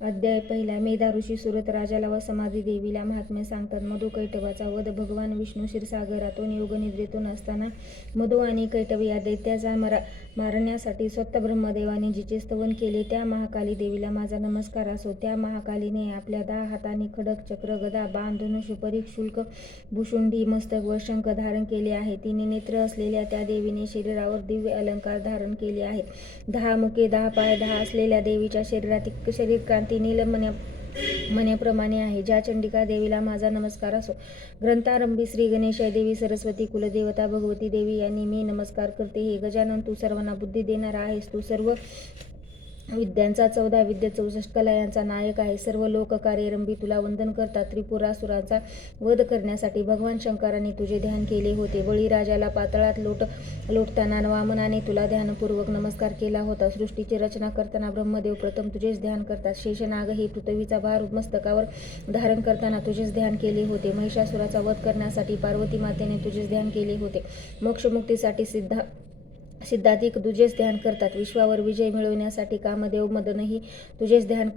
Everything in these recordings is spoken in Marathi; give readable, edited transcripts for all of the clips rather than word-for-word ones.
अध्याय पहिला. मेधा ऋषी सुरत राजाला व समाधी देवीला महात्म्य सांगतात. मधु कैटभाचा वध. भगवान विष्णू क्षीरसागरातून योगनिद्रेतून असताना मधु आणि कैटभ या दैत्याचा मारण्यासाठी स्वतः ब्रह्मदेवाने जिचे स्तवन केले त्या महाकाली देवीला माझा नमस्कार असो. त्या महाकालीने आपल्या 10 हातांनी खडक, चक्र, गदा, बाण, धनुष्य, परीघ, शुल्क, भुशुंडी, मस्तक व शंख धारण केले आहे. 3 नेत्र असलेल्या त्या देवीने शरीरावर दिव्य अलंकार धारण केले आहेत. 10 मुखे, 10 पाय, 10 असलेल्या देवीच्या शरीरातील शरीरकांती मण्याप्रमाणे आहे. ज्या चंडिका देवीला माझा नमस्कार असो. ग्रंथारंभी श्री गणेशाय देवी, सरस्वती कुलदेवता भगवती देवी यांनी मी नमस्कार करते. हे गजानन, तू सर्वांना बुद्धी देणारा आहेस. तू सर्व विद्यांचा 14 विद्या 64 कला यांचा नायक आहे. सर्व लोककार्यरंभी तुला वंदन करतात. त्रिपुरासुरांचा वध करण्यासाठी भगवान शंकराने तुझे ध्यान केले होते. बळीराजाला पाताळात लोटताना वामनाने तुला ध्यानपूर्वक नमस्कार केला होता. सृष्टीची रचना करताना ब्रह्मदेव प्रथम तुझेच ध्यान करतात. शेषनाग हे पृथ्वीचा भार मस्तकावर धारण करताना तुझेच ध्यान केले होते. महिषासुराचा वध करण्यासाठी पार्वती मातेने तुझेच ध्यान केले होते. मोक्षमुक्तीसाठी सिद्धाधिक तुझेच ध्यान करतात. विश्वावर विजय मिळवण्यासाठी कामदेव मदनही तुझेच ध्यान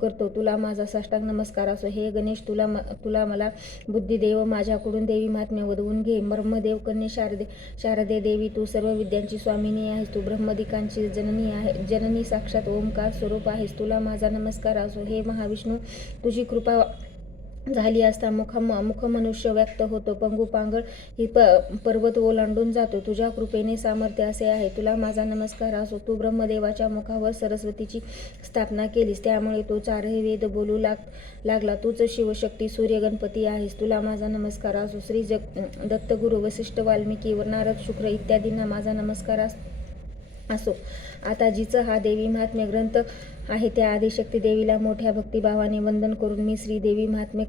करतो. तुला माझा साष्टांग नमस्कार असो. हे गणेश, तुला मला बुद्धी देव, माझ्याकडून देवी महात्म्य वदवून घे. ब्रह्मदेव कन्ये शारदे देवी, तू सर्व विद्यांची स्वामिनी आहेस. तू ब्रह्मदिकांची जननी साक्षात ओंकार स्वरूप आहेस. तुला माझा नमस्कार असो. हे महाविष्णू, तुझी कृपा झाली असता मुख मनुष्य व्यक्त होतो. पंगू पांगळ ही पर्वत ओलांडून जातो. तुझ्या कृपेने सामर्थ्य असे आहे. तुला माझा नमस्कार असो. तू ब्रह्मदेवाच्या मुखावर सरस्वतीची स्थापना केलीस, त्यामुळे तो 4ही वेद बोलू लागला. तूच शिवशक्ती सूर्य गणपती आहेस. तुला माझा नमस्कार असो. श्री दत्तगुरु, वसिष्ठ, वाल्मिकी, नारद, शुक्र इत्यादींना माझा नमस्कार असो. आता जिचं हा देवी महात्म्य ग्रंथ आहे त्या आदिशक्ती देवीला मोठ्या भक्तिभावाने वंदन करून मी श्रीदेवी महात्म्य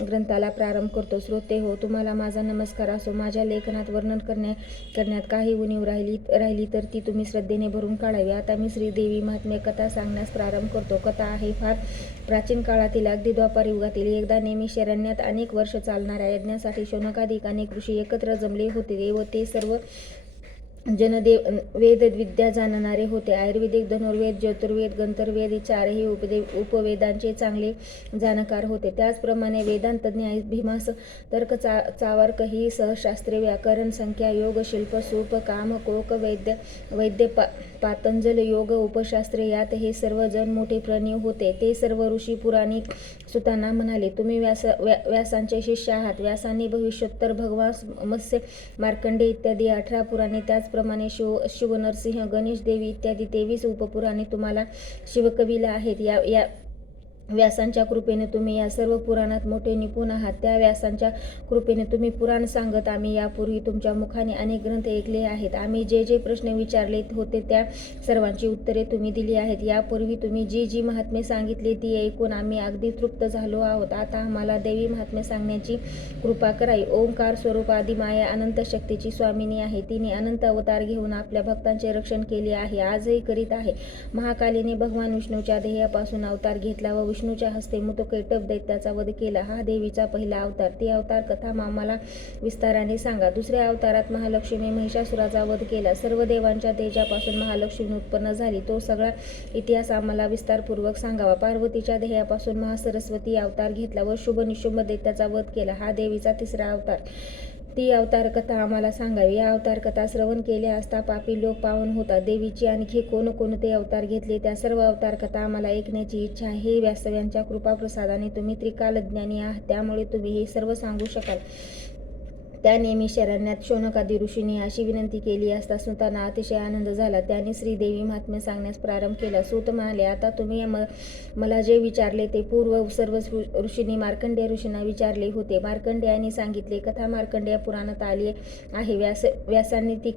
ग्रंथाला प्रारंभ करतो. श्रोते हो, तुम्हाला माझा नमस्कार असो. माझ्या लेखनात वर्णन करण्यात काही उणीव राहिली तर ती तुम्ही श्रद्धेने भरून काढावी. आता मी श्रीदेवी महात्म्य कथा सांगण्यास प्रारंभ करतो. कथा आहे फार प्राचीन काळातील, अगदी द्वापार युगातील. एकदा नेहमी शरण्यात अनेक वर्ष चालणाऱ्या यज्ञासाठी शौनकादिक अनेक ऋषी एकत्र जमले होते व ते सर्व वेद विद्या जाणणारे होते. आयुर्वेदिक, धनुर्वेद, ज्योतिर्वेद, गंधर्ववेद ही 4ही उपवेदांचे चांगले जाणकार होते. त्याचप्रमाणे वेदांतज्ञ भीमास, तर्क, चावार्क ही सहशास्त्रे, व्याकरण, संख्या, योग, शिल्प, सूप, काम, कोक, वैद्य, पातंजल, योग, उपशास्त्रे यात हे सर्व जण मोठे प्रणीव होते. ते सर्व ऋषी पुराणिक सुतांना म्हणाले, तुम्ही व्यासांचे शिष्य आहात. व्यासांनी भविष्योत्तर भगवान मत्स्य, मार्कंडे इत्यादी 18 पुराणे, त्याचप्रमाणे शिव, नरसिंह, गणेश, देवी इत्यादी 23 उपपुराणे तुम्हाला शिवकविला आहेत. या व्यासांच्या कृपेने तुम्ही या सर्व पुराणात मोठे निपुण आहात. त्या व्यासांच्या कृपेने तुम्ही पुराण सांगत. आम्ही यापूर्वी तुमच्या मुखाने अनेक ग्रंथ ऐकले आहेत. आम्ही जे प्रश्न विचारले होते त्या सर्वांची उत्तरे तुम्ही दिली आहेत. यापूर्वी तुम्ही जी महात्म्ये सांगितली ती ऐकून आम्ही अगदी तृप्त झालो आहोत. आता आम्हाला देवी महात्म्य सांगण्याची कृपा करावी. ओंकार स्वरूप आदिमाया अनंत शक्तीची स्वामिनी आहे. तिने अनंत अवतार घेऊन आपल्या भक्तांचे रक्षण केले आहे, आजही करीत आहे. महाकालीने भगवान विष्णूच्या देहापासून अवतार घेतला व विष्णूच्या हस्ते मुतकैटभ दैत्याचा वध केला. हा देवीचा पहिला अवतार. ती अवतार कथा आम्हाला विस्ताराने सांगा. दुसऱ्या अवतारात महालक्ष्मी महिषासुराचा वध केला. सर्व देवांच्या तेजापासून महालक्ष्मी उत्पन्न झाली. तो सगळा इतिहास आम्हाला विस्तारपूर्वक सांगावा. पार्वतीच्या देहापासून महासरस्वती अवतार घेतला व शुभ निशुंभ दैत्याचा वध केला. हा देवीचा तिसरा अवतार. ती अवतार कथा आम्हाला सांगावी. या अवतार कथा श्रवण केल्या असता पापी लोक पावन होतात. देवीची आणखी कोणते अवतार घेतले त्या सर्व अवतार कथा आम्हाला ऐकण्याची इच्छा आहे. हे व्यासव्यांच्या कृपाप्रसादाने तुम्ही त्रिकालज्ञानी आहात, त्यामुळे तुम्ही हे सर्व सांगू शकाल. त्या नेहमी शरण्यात शौनकादी ऋषींनी अशी विनंती केली असता सुतांना अतिशय आनंद झाला. त्यांनी श्रीदेवी महात्म्य सांगण्यास प्रारंभ केला. सूत म्हणाले, आता तुम्ही मला जे विचारले ते पूर्व सर्व ऋषींनी मार्कंडेय ऋषींना विचारले होते. मार्कंडेयांनी सांगितले. कथा मार्कंडेय पुराणात आली आहे. व्यासांनी ती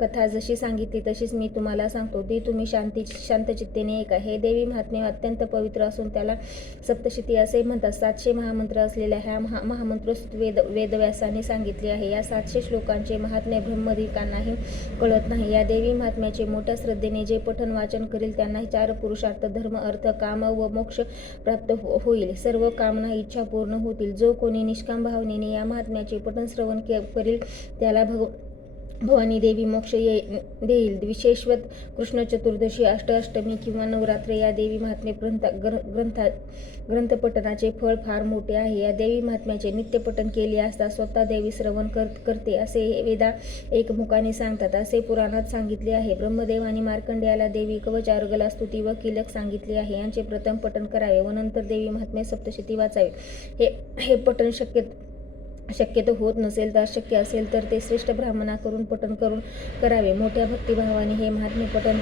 कथा जशी सांगितली तशीच मी तुम्हाला सांगतो. ती तुम्ही शांतचित्तेने ऐका. हे देवी महात्म्य अत्यंत पवित्र असून त्याला सप्तशती असे म्हणतात. 700 महामंत्र असलेल्या ह्या महामंत्रोक्त वेदव्यासांनी सांगितले आहे. या 700 श्लोकांचे महात्म्य ब्रह्मदिकांनाही कळत नाही. या देवी महात्म्याचे मोठ्या श्रद्धेने जे पठण वाचन करील त्यांना 4 पुरुषार्थ, धर्म, अर्थ, काम व मोक्ष प्राप्त होईल. सर्व कामना इच्छा पूर्ण होतील. जो कोणी निष्काम भावनेने या महात्म्याचे पठण श्रवण करील त्याला भवानी देवी मोक्ष देईल. विशेषत कृष्ण चतुर्दशी, अष्टमी किंवा नवरात्र या देवी महात्म्य ग्रंथपठणाचे फळ फार मोठे आहे. या देवी महात्म्याचे नित्यपठण केले असता स्वतः देवी श्रवण करते असे वेदा एकमुखाने सांगतात, असे पुराणात सांगितले आहे. ब्रह्मदेव आणि मार्कंडेयाला देवी कवच, अर्गला स्तुती व कीलक सांगितले आहे. यांचे प्रथम पठण करावे व नंतर देवी महात्म्य सप्तशती वाचावे. हे पठण शक्यतो होत नसेल तर शक्य असेल तर ते श्रेष्ठ ब्राह्मणाकडून पठण करावे. मोठ्या भक्तिभावाने हे महात्म्य पठण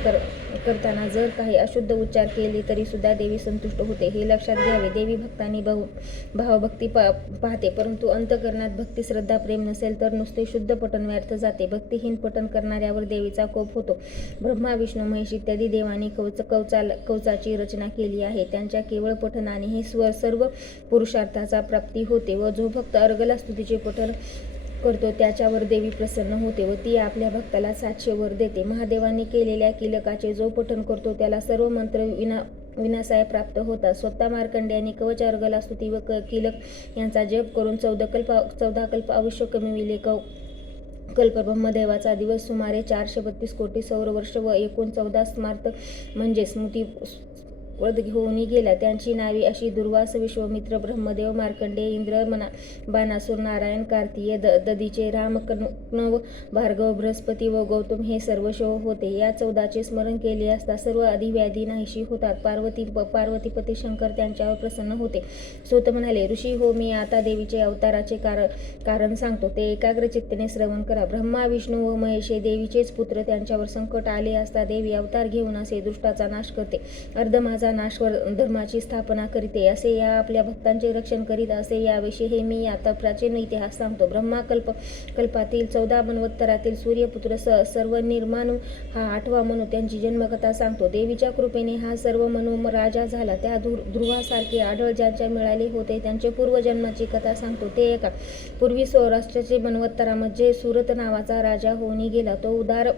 करताना जर काही अशुद्ध उच्चार केले तरी सुद्धा देवी संतुष्ट होते, हे लक्षात घ्यावे. देवी भक्तांनी भावभक्ती पाहते, परंतु अंतःकरणात भक्ती, श्रद्धा, प्रेम नसेल तर नुसते शुद्ध पठण व्यर्थ जाते. भक्तिहीन पठण करणाऱ्यावर देवीचा कोप होतो. ब्रह्मा, विष्णू, महेश इत्यादी देवांनी कवचाची रचना केली आहे. त्यांच्या केवळ पठणाने हे सर्व पुरुषार्थाचा प्राप्ती होते व जो भक्त अर्गला स्तुतीचे पठण करतो त्याच्यावर देवी प्रसन्न होते व ती आपल्या भक्ताला 700 वर देते. महादेवाने केलेल्या कीलकाचे जो पठण करतो त्याला सर्व मंत्र विनाशाय प्राप्त होतात. स्वतः मार्कंडेयाने कवच, अर्गला स्तुती व कीलक यांचा जप करून 14 कल्प आयुष्य कमविले. कल्प ब्रह्मदेवाचा दिवस सुमारे 432 कोटी सौरवर्ष व एकूण 14 स्मार्त म्हणजे स्मृती वध घेऊन गेला. त्यांची नावे अशी: दुर्वास, विश्वामित्र, ब्रह्मदेव, मार्कंडेय, इंद्र, बाणासुर, नारायण, कार्तिकेय, ददीचे, राम, कण्व, भार्गव, बृहस्पती व गौतम हे सर्व शिव होते. या 14चे स्मरण केले असता सर्व अधिव्याधी नाहीशी होतात. पार्वतीपती शंकर त्यांच्यावर प्रसन्न होते. सूत म्हणाले, ऋषी हो, मी आता देवीचे अवताराचे कारण सांगतो, ते एकाग्र चित्तेने श्रवण करा. ब्रह्मा, विष्णू व महेश हे देवीचेच पुत्र. त्यांच्यावर संकट आले असता देवी अवतार घेऊन असे दुष्टाचा नाश करते, अर्धमाचा नाशवर धर्माची स्थापना करीते, असे या आपल्या भक्तांचे रक्षण करीत असे याविषयी हे मी आता प्राचीन इतिहास सांगतो. ब्रह्मा कल्पातील 14 मनवत्तरातील सूर्यपुत्र सर्व निर्माणू हा 8वा मनू त्यांची जन्मकथा सांगतो. देवीच्या कृपेने हा सर्व मनू राजा झाला. त्या ध्रुवासारखे आढळ ज्यांच्या मिळाले होते त्यांचे पूर्वजन्माची कथा सांगतो. ते एका पूर्वी सौराष्ट्राचे मनवत्तरामध्ये सुरत नावाचा राजा होऊन गेला. तो उदार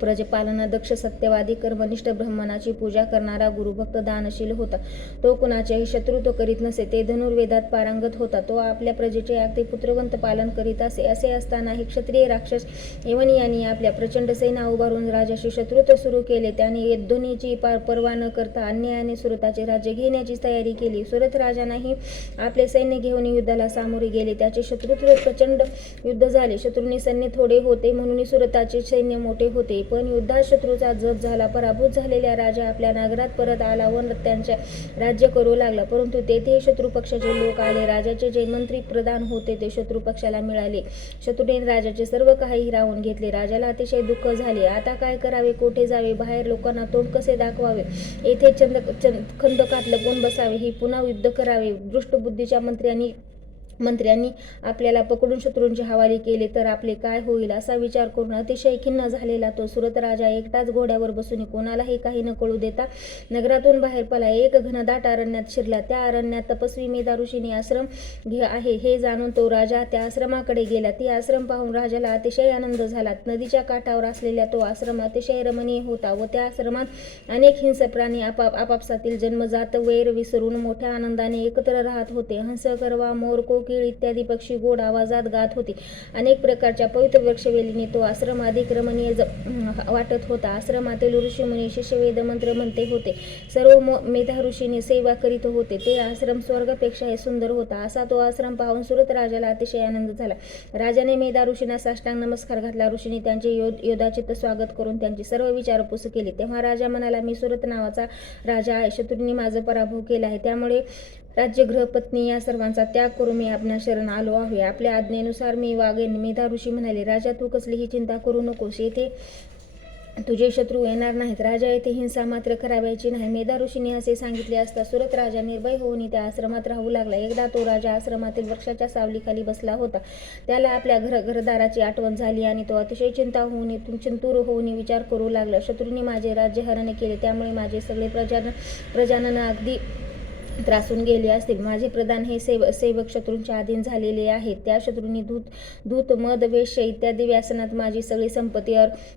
प्रजपालना, दक्ष, सत्यवादी, कर्मनिष्ठ, ब्राह्मणाची पूजा करणारा, गुरुभक्त, दानशील होता. तो कुणाचेही शत्रुत्व करीत नसे. ते धनुर्वेदात पारंगत होता. तो आपल्या प्रजेचे अगदी पुत्रवंत पालन करीत असे. असे असताना हे क्षत्रिय राक्षस यवनी यांनी आपल्या प्रचंड सेना उभारून राजाशी शत्रुत्व सुरू केले. त्याने युद्धोनीची पर्वा न करता अन्यायाने सुरताचे राज्य घेण्याची तयारी केली. सुरत राजानेही आपले सैन्य घेऊन युद्धाला सामोरे गेले. त्याचे शत्रुत्व प्रचंड युद्ध झाले. शत्रूंनी सैन्य थोडे होते म्हणून सुरताचे सैन्य मोठे होते. पण युद्धात शत्रूचा जप झाला. पराभूत झालेला राजा आपल्या नगरात परत आला व त्यांचे राज्य करू लागला. परंतु तेथे शत्रू पक्षाचे लोक आले. राजाचे जे मंत्री प्रधान होते ते शत्रू पक्षाला मिळाले. शत्रूने राजाचे सर्व काही हिरावून घेतले. राजाला अतिशय दुःख झाले. आता काय करावे, कोठे जावे, बाहेर लोकांना तोंड कसे दाखवावे, येथे खंदकात लपून बसावे, ही पुन्हा युद्ध करावे. दृष्टबुद्धीच्या मंत्र्यांनी आपल्याला पकडून शत्रूंचे हवाले केले तर आपले काय होईल, असा विचार करून अतिशय खिन्न झालेला तो सुरत राजा एकटाच घोड्यावर बसून कोणालाही काही न कळू देता नगरातून बाहेर पडला. एक घनदाट अरण्यात शिरला. त्या अरण्यात तपस्वी मेधा ऋषीने आश्रम आहे हे जाणून तो राजा त्या आश्रमाकडे गेला. ती आश्रम पाहून राजाला अतिशय आनंद झाला. नदीच्या काठावर असलेला तो आश्रम अतिशय रमणीय होता व त्या आश्रमात अनेक हिंस्र प्राणी आपापसातील जन्मजात वैर विसरून मोठ्या आनंदाने एकत्र राहत होते. हंस, करवा, मोर, कोकिळ इत्यादी पक्षी गोड आवाजात गात होते. अनेक प्रकारच्या पवित्र वृक्षवेलीने तो आश्रम अधिक रमणीय वाटत होता. आश्रमातील ऋषीमुनी शिष्यवेद मंत्र म्हणते होते. सर्व मेधा ऋषीने सेवा करीत होते. ते आश्रम स्वर्गापेक्षाही सुंदर होता. असा तो आश्रम पाहून सुरत राजाला अतिशय आनंद झाला. राजाने मेधा ऋषींना साष्टांग नमस्कार घातला. ऋषींनी त्यांचे योदाचित स्वागत करून त्यांची सर्व विचारपूस केली. तेव्हा राजा म्हणाला, मी सुरत नावाचा राजा आहे. शत्रूंनी माझा पराभव केला आहे. त्यामुळे राज्य, गृह, पत्नी या सर्वांचा त्याग करून मी आपल्या शरण आलो आहे. आपल्या आज्ञेनुसार मी वागेन. मेधा ऋषी म्हणाले, राजा तू कसलीही चिंता करू नकोस. येथे तुझे शत्रू येणार नाहीत. राजा येथे हिंसा मात्र करावयाची नाही. मेधा ऋषीने असे सांगितले असता सुरत राजा निर्भय होऊन त्या आश्रमात राहू लागला. एकदा तो राजा आश्रमातील वृक्षाच्या सावलीखाली बसला होता. त्याला आपल्या घरदाराची आठवण झाली आणि तो अतिशय चिंतूर होऊन विचार करू लागला. शत्रूंनी माझे राज्य हरण केले, त्यामुळे माझे सगळे प्रजानन अगदी त्रासून गेले असतील. माझे प्रधान हे सेवक शत्रूंच्या अधीन झालेले आहेत. त्या शत्रूंनी दूत मद वेश्य इत्यादी व्यसनात माझी सगळी संपत्ती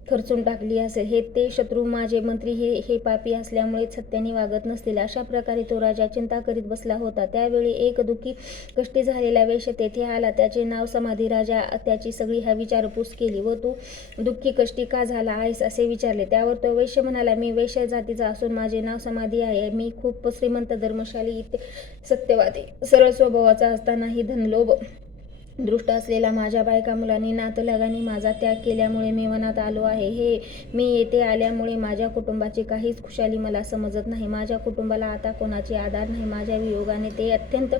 खर्चून टाकली असेल. ते शत्रू माझे मंत्री हे पापी असल्यामुळे सत्याने वागत नसतील. अशा प्रकारे तो राजा चिंता करीत बसला होता. त्यावेळी एक दुःखी कष्टी झालेला वेश्य तेथे आला. त्याचे नाव समाधी. राजा त्याची सगळी विचारपूस केली व तू दुःखी कष्टी का झाला आहेस असे विचारले. त्यावर तो वेश्य म्हणाला, मी वेश्य जातीचा असून माझे नाव समाधी आहे. मी खूप श्रीमंत, धर्मशाली, सत्यवादी, सरळ स्वभावाचा असतानाही धनलोभ दृष्ट असलेला माझ्या बायका मुलांनी नातलगांनी माझा त्याग केल्यामुळे मी वनात आलो आहे. मी येथे आल्यामुळे माझ्या कुटुंबाची काहीच खुशाली मला समजत नाही. माझ्या कुटुंबाला आता कोणाचे आधार नाही. माझ्या वियोगाने ते अत्यंत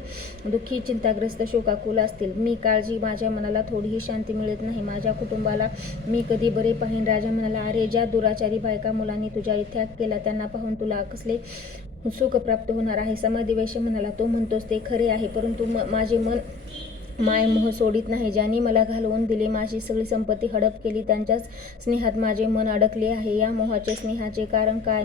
दुःखी, चिंताग्रस्त, शोकाकुल असतील. मी काळजी, माझ्या मनाला थोडीही शांती मिळत नाही. माझ्या कुटुंबाला मी कधी बरे पाहीन. राजा म्हणाला, अरे ज्या दुराचारी बायका मुलांनी तुझ्या त्याग केला त्यांना पाहून तुला कसले सुख प्राप्त होणार आहे. समाधी वेश्य म्हणाला, तो म्हणतोस ते खरे आहे, परंतु माझे मन माय मोह सोडित नाही. ज्यांनी मला घालवून दिले, माझी सगळी संपत्ती हडप केली, त्यांच्याच स्नेहात माझे मन अडकले आहे. या मोहाचे स्नेहाचे कारण काय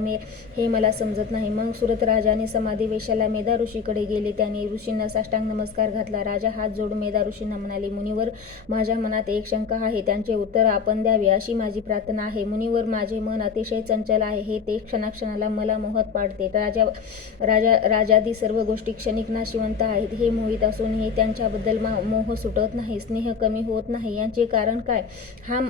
हे मला समजत नाही. मग सुरत राजाने समाधी वेशाला मेधा ऋषीकडे गेले. त्याने ऋषींना साष्टांग नमस्कार घातला. राजा हात जोडून मेधा ऋषींना म्हणाले, मुनिवर, माझ्या मनात एक शंका आहे. त्यांचे उत्तर आपण द्यावे अशी माझी प्रार्थना आहे. मुनिवर, माझे मन अतिशय चंचल आहे. ते क्षणाक्षणाला मला मोहात पाडते. राजादी सर्व गोष्टी क्षणिक नाशिवंत आहेत. हे मोहित असूनही त्यांच्याबद्दल मोह सुटत नाही, स्नेह कमी होत नाही. याचे कारण काय? हा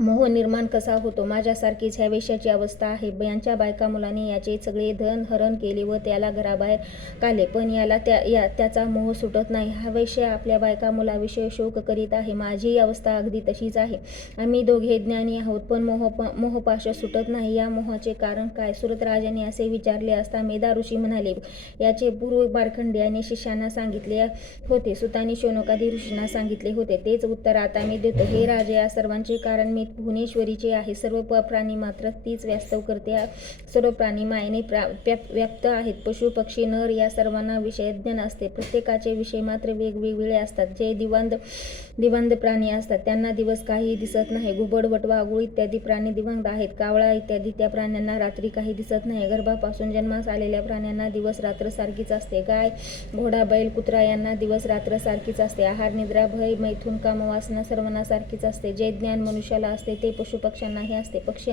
मोह निर्माण कसा होतो? माझ्यासारखीच ह्या वेश्याची अवस्था आहे. यांच्या बायका मुलांनी याचे सगळे धन हरण केले व त्याला घराबाहेर काढले, पण याला त्याचा मोह सुटत नाही. हा वेश्य आपल्या बायका मुलाविषयी शोक करीत आहे. माझी अवस्था अगदी तशीच आहे. आम्ही दोघे ज्ञानी आहोत, पण मोहपाश सुटत नाही. या मोहाचे कारण काय? सुरत राजाने असे विचारले असता मेधा ऋषी म्हणाले, याचे पूर्व मार्कंडेयाने शिष्यांना सांगितले होते, सुतांनी शौनकादी ऋषींना सांगितले होते. तेच उत्तर आता मी देतो. हे राजे, या सर्वांचे कारण मी भुवनेश्वरीचे आहे. सर्व प्राणी मात्र तीच वास्तव करते. सर्व प्राणी मायेने व्याप्त आहेत. पशु, पक्षी, नर या सर्वांना विषयज्ञान असते. प्रत्येकाचे विषय मात्र वेगवेगळे असतात. जे दिवांध प्राणी असतात त्यांना दिवस काही दिसत नाही. घुबड, वटवा, आगुळ इत्यादी प्राणी दिवांध आहेत. कावळा इत्यादी त्या प्राण्यांना रात्री काही दिसत नाही. गर्भापासून जन्मास आलेल्या प्राण्यांना दिवस रात्र सारखीच असते. गाय, घोडा, बैल, कुत्रा यांना दिवस रात्र सारखीच असते. आहार, निद्रा, भय, मैथुन, कामवासना सर्वांना सारखीच असते. जे ज्ञान मनुष्याला असते ते पशुपक्ष्यांनाही असते. पक्षी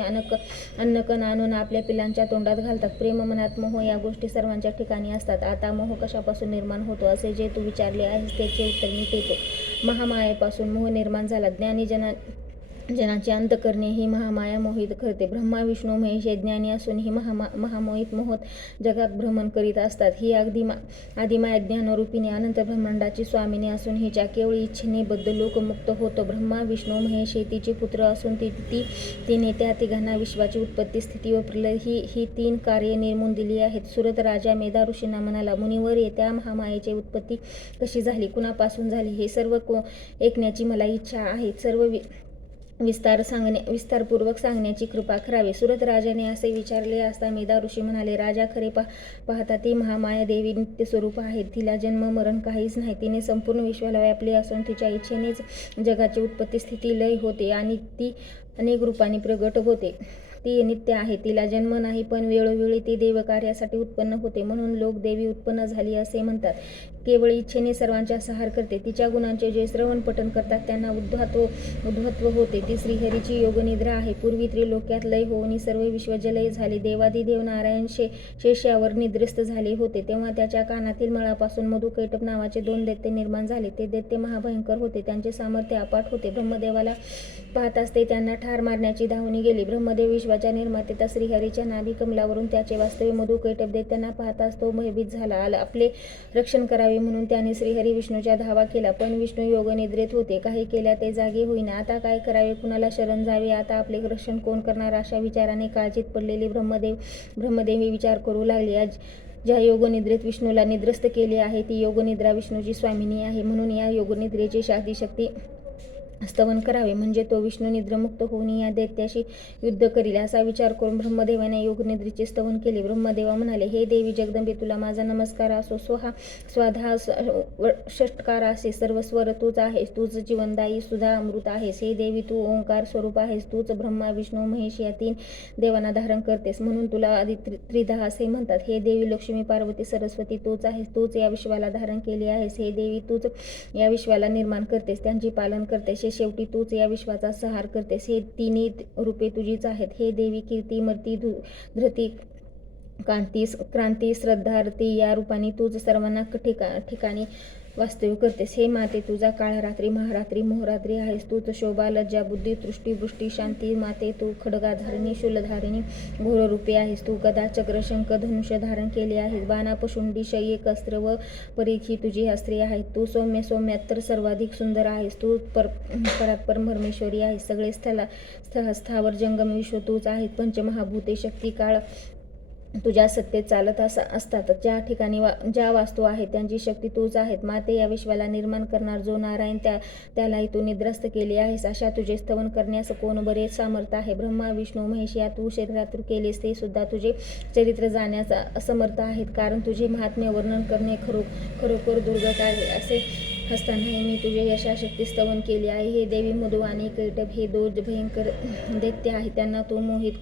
अन्नकण आणून आपल्या पिलांच्या तोंडात घालतात. प्रेम, मनात मोह या गोष्टी सर्वांच्या ठिकाणी असतात. आता मोह कशापासून निर्माण होतो असे जे तू विचारले आहेस त्याचे उत्तर मी देतो. महामायेपासून मोह निर्माण झाला. ज्ञानी जनाची अंतःकरणे ही महामाया मोहित करते. ब्रह्मा, विष्णू, महेश हे ज्ञानी असूनही महामोहित मोहत जगात भ्रमण करीत असतात. ही आदिमाया ज्ञानरूपिणी अनंत ब्रह्मांडाची स्वामिनी असून हिच्या केवळ इच्छेने बद्ध लोक मुक्त होतो. ब्रह्मा, विष्णू, महेश हे तिचे पुत्र असून तिने त्या तिघांना विश्वाची उत्पत्ती, स्थिती व प्रलय ही 3 कार्ये नेमून दिली आहेत. सुरत राजा मेधा ऋषींना म्हणाला, मुनिवर, त्या महामायेची उत्पत्ती कशी झाली, कुणापासून झाली हे सर्व ऐकण्याची मला इच्छा आहे. सर्व विस्तारपूर्वक सांगण्याची कृपा करावी. सुरत राजाने असे विचारले असता मेधा ऋषी म्हणाले, राजा, खरे पाहता ती महामाया देवी नित्य स्वरूप आहे. तिला जन्म मरण काहीच नाही. तिने संपूर्ण विश्वाला व्यापले असून तिच्या इच्छेनेच जगाची उत्पत्ती, स्थिती, लय होते आणि ती अनेक रूपांनी प्रगट होते. ती नित्य आहे. तिला जन्म नाही, पण वेळोवेळी ती देवकार्यासाठी उत्पन्न होते. म्हणून लोक देवी उत्पन्न झाली असे म्हणतात. केवळ इच्छेने सर्वांचा संहार करते. तिच्या गुणांचे जे श्रवण पठण करतात त्यांना उद्धत्व होते. ती श्रीहरीची योगनिद्रा आहे. पूर्वी त्रिलोक्यात लय होऊन सर्व विश्वजलय झाले. देवादिदेव नारायण शेष्यावर निद्रिस्त झाले होते. तेव्हा त्याच्या कानातील मळापासून मधुकैटभ नावाचे 2 दैत्य निर्माण झाले. ते दैत्य महाभयंकर होते. त्यांचे सामर्थ्य अपाट होते. ब्रह्मदेवाला पाहताच ते त्यांना ठार मारण्याची धावणी गेली. ब्रह्मदेव विश्वाच्या निर्मात्या श्रीहरीच्या नाभी कमलावरून त्याचे वास्तव्य मधुकैटभ दैत्यांना पाहताच तो भयभीत झाला. आपले रक्षण करावे म्हणून त्याने श्रीहरी विष्णूच्या धावा केला, पण विष्णू योगनिद्रेत होते. काही केल्या ते जागे होईना. आता काय करावे, कुणाला शरण जावे, आता आपले रक्षण कोण करणार अशा विचाराने काळजीत पडलेले ब्रह्मदेव हे विचार करू लागले. ज्या योगनिद्रेत विष्णूला निद्रस्त केले आहे ती योगनिद्रा विष्णूची स्वामिनी आहे. म्हणून या योगनिद्रेची आदिशक्ती स्तवन करावे, म्हणजे तो विष्णू निद्रामुक्त होऊन या दैत्याशी युद्ध करील. असा विचार करून ब्रह्मदेवाने योगनिद्रेचे स्तवन केले. ब्रह्मदेवा म्हणाले, हे देवी जगदंबे, तुला माझा नमस्कार असो. स्वहा स्वाधा षटकार असे सर्व स्वर तूच आहेस. तूच जीवनदायी सुधा अमृत आहेस. हे देवी, तू ओंकार स्वरूप आहेस. तूच ब्रह्मा विष्णू महेश या 3 देवांना धारण करतेस, म्हणून तुला आदि त्रिधा असे म्हणतात. हे देवी लक्ष्मी पार्वती सरस्वती, तूच आहेस. तूच या विश्वाला धारण केले आहेस. हे देवी, तूच या विश्वाला निर्माण करतेस, त्यांचे पालन करतेस. शेवटी तूच या विश्वाचा संहार करतेस. हे तिन्ही रूपे तुझीच आहेत. हे देवी, कीर्ती मर्ती धृती कांती क्रांती श्रद्धा रती या रूपाने तूच सर्वांना ठिकाणी वास्तव्य करतेस. हे माते, तुझा काळ रात्री महारात्री मोहरात्री आहेस. तूच शोभा लज्जा बुद्धी तुष्टी वृष्टी शांती. माते, तू खड्गाधारिणी शूलधारिणी घोर रूपे आहेस. तू गदा चक्र शंख धनुष्य धारण केले आहेस. बाणा पशुंडी शय्यक अस्त्र व परीखी तुझी अस्त्रे आहेत. तू सौम्यात तर सर्वाधिक सुंदर आहेस. तू परात परमेश्वरी आहेस. सगळे स्थावर जंगम विश्व तूच आहेत. पंचमहाभूते शक्ती काळ तुझ्या सत्तेत चालत असतात. ज्या ठिकाणी ज्या वास्तू आहेत त्यांची शक्ती तूच आहेत. माते, या विश्वाला निर्माण करणार जो नारायण, त्यालाही तू निद्रस्त केले आहेस. अशा तुझे स्तवन करण्यास कोण बरे सामर्थ आहे? ब्रह्मा विष्णू महेश या तू शरीरातून केलेस, ते सुद्धा तुझे चरित्र जाण्यास असमर्थ आहेत, कारण तुझे महात्म्य वर्णन करणे खरोखर दुर्गत आहे. असे असतानाही मी तुझे यशाशक्ती स्तवन केले आहे. हे देवी, मधु आणि कैटभ हे 2 भयंकर दैत्य आहेत. त्यांना तू मोहित